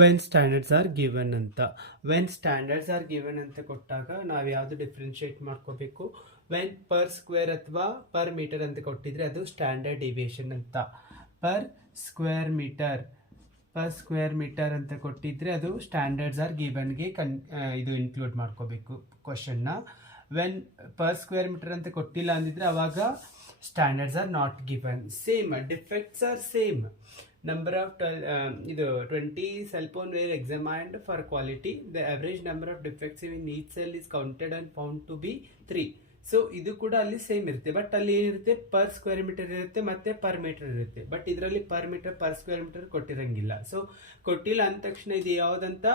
When standards are given ಅಂತ. When standards are given ಅಂತ ಕೊಟ್ಟಾಗ ನಾವು ಯಾವುದು ಡಿಫ್ರೆನ್ಶಿಯೇಟ್ ಮಾಡ್ಕೋಬೇಕು. ವೆನ್ ಪರ್ ಸ್ಕ್ವೇರ್ ಅಥವಾ ಪರ್ ಮೀಟರ್ ಅಂತ ಕೊಟ್ಟಿದ್ರೆ ಅದು ಸ್ಟ್ಯಾಂಡರ್ಡ್ ಡಿವಿಯೇಷನ್ ಅಂತ. ಪರ್ ಸ್ಕ್ವೇರ್ ಮೀಟರ್ ಅಂತ ಕೊಟ್ಟಿದ್ರೆ ಅದು ಸ್ಟ್ಯಾಂಡರ್ಡ್ಸ್ ಆರ್ ಗಿವನ್ಗೆ ಇದು ಇನ್ಕ್ಲೂಡ್ ಮಾಡ್ಕೋಬೇಕು ಕ್ವಶನ್ನ. ವೆನ್ ಪರ್ ಸ್ಕ್ವೇರ್ ಮೀಟರ್ ಅಂತ ಕೊಟ್ಟಿಲ್ಲ ಅಂದಿದ್ರೆ ಅವಾಗ standards are not given. Same defects are same. Number of 20 cell phone were examined for quality. The average number of defects in each cell is counted and found to be 3. So ಇದು ಕೂಡ ಅಲ್ಲಿ same ಇರುತ್ತೆ. But ಅಲ್ಲಿ ಏನಿರುತ್ತೆ, per square meter ಇರುತ್ತೆ ಮತ್ತೆ per meter ಇರುತ್ತೆ. But ಇದರಲ್ಲಿ per meter per square meter ಕೊಟ್ಟಿರಂಗಿಲ್ಲ. ಸೊ ಕೊಟ್ಟಿಲ್ಲ ಅಂದ ತಕ್ಷಣ ಇದು ಯಾವುದಂತ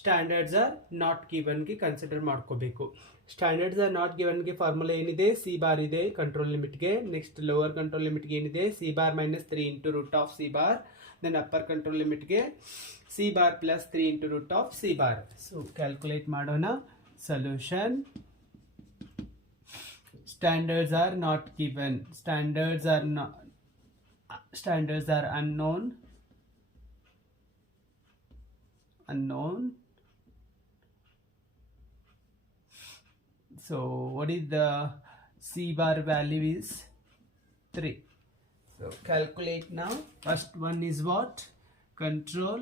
ಸ್ಟ್ಯಾಂಡರ್ಡ್ಸ್ ಆರ್ ನಾಟ್ ಗಿವನ್ಗೆ ಕನ್ಸಿಡರ್ ಮಾಡ್ಕೋಬೇಕು. ಸ್ಟ್ಯಾಂಡರ್ಡ್ಸ್ ಆರ್ ನಾಟ್ ಗಿವನ್ಗೆ ಫಾರ್ಮುಲಾ ಏನಿದೆ, ಸಿ ಬಾರ್ ಇದೆ ಕಂಟ್ರೋಲ್ ಲಿಮಿಟ್ಗೆ. ನೆಕ್ಸ್ಟ್ ಲೋವರ್ ಕಂಟ್ರೋಲ್ ಲಿಮಿಟ್ಗೆ ಏನಿದೆ, C bar minus 3 into root of C bar. Then upper control ಲಿಮಿಟ್ಗೆ C bar plus 3 into root of C bar. So calculate ಮಾಡೋಣ. Solution. Standards are not given. Standards are unknown. So what is the C bar value is 3. So calculate now. First one is what? Control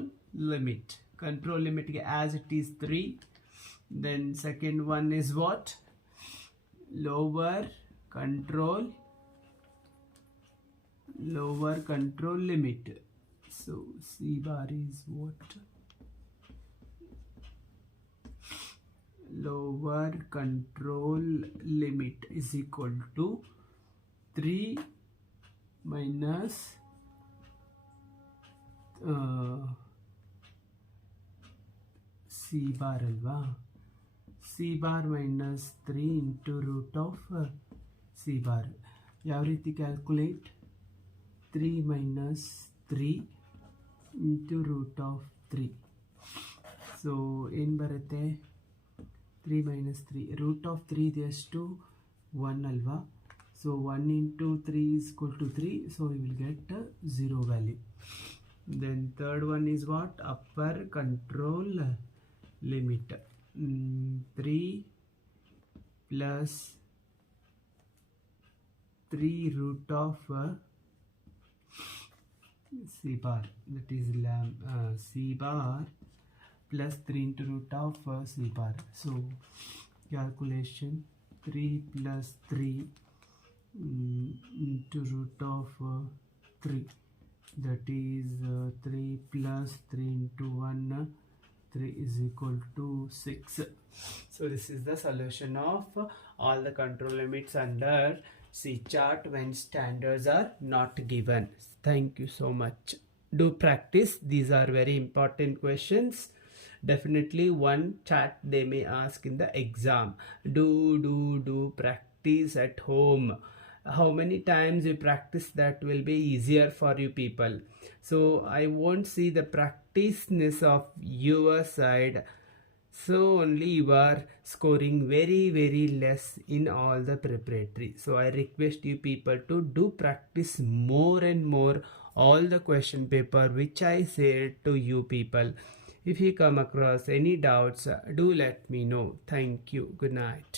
limit. Control limit as it is 3. Then second one is what? Lower control limit. So C bar is what? Lower control limit is equal to 3 minus C bar alva. C bar minus 3 into root of C bar. ಯಾವ ರೀತಿ calculate? 3 minus 3 into root of 3. So ಏನು ಬರುತ್ತೆ? 3 minus 3. root of 3 ಎಷ್ಟು? 1 ಅಲ್ವಾ? So 1 into 3 is equal to 3. So we will get 0 value. Then third one is what? Upper control limit. 3 plus 3 root of C bar, that is C bar plus 3 into root of C bar. So calculation, 3 plus 3 into root of 3, that is 3 plus 3 into 1, 3 is equal to 6. So this is the solution of all the control limits under C chart when standards are not given. Thank you so much. Do practice. These are very important questions. Definitely one chat they may ask in the exam. Do practice at home. How many times you practice, that will be easier for you people. So I won't see the practiceness of your side, so only you are scoring very less in all the preparatory. So I request you people to do practice more and more all the question paper which I said to you people. If you come across any doubts, do let me know. Thank you. Good night.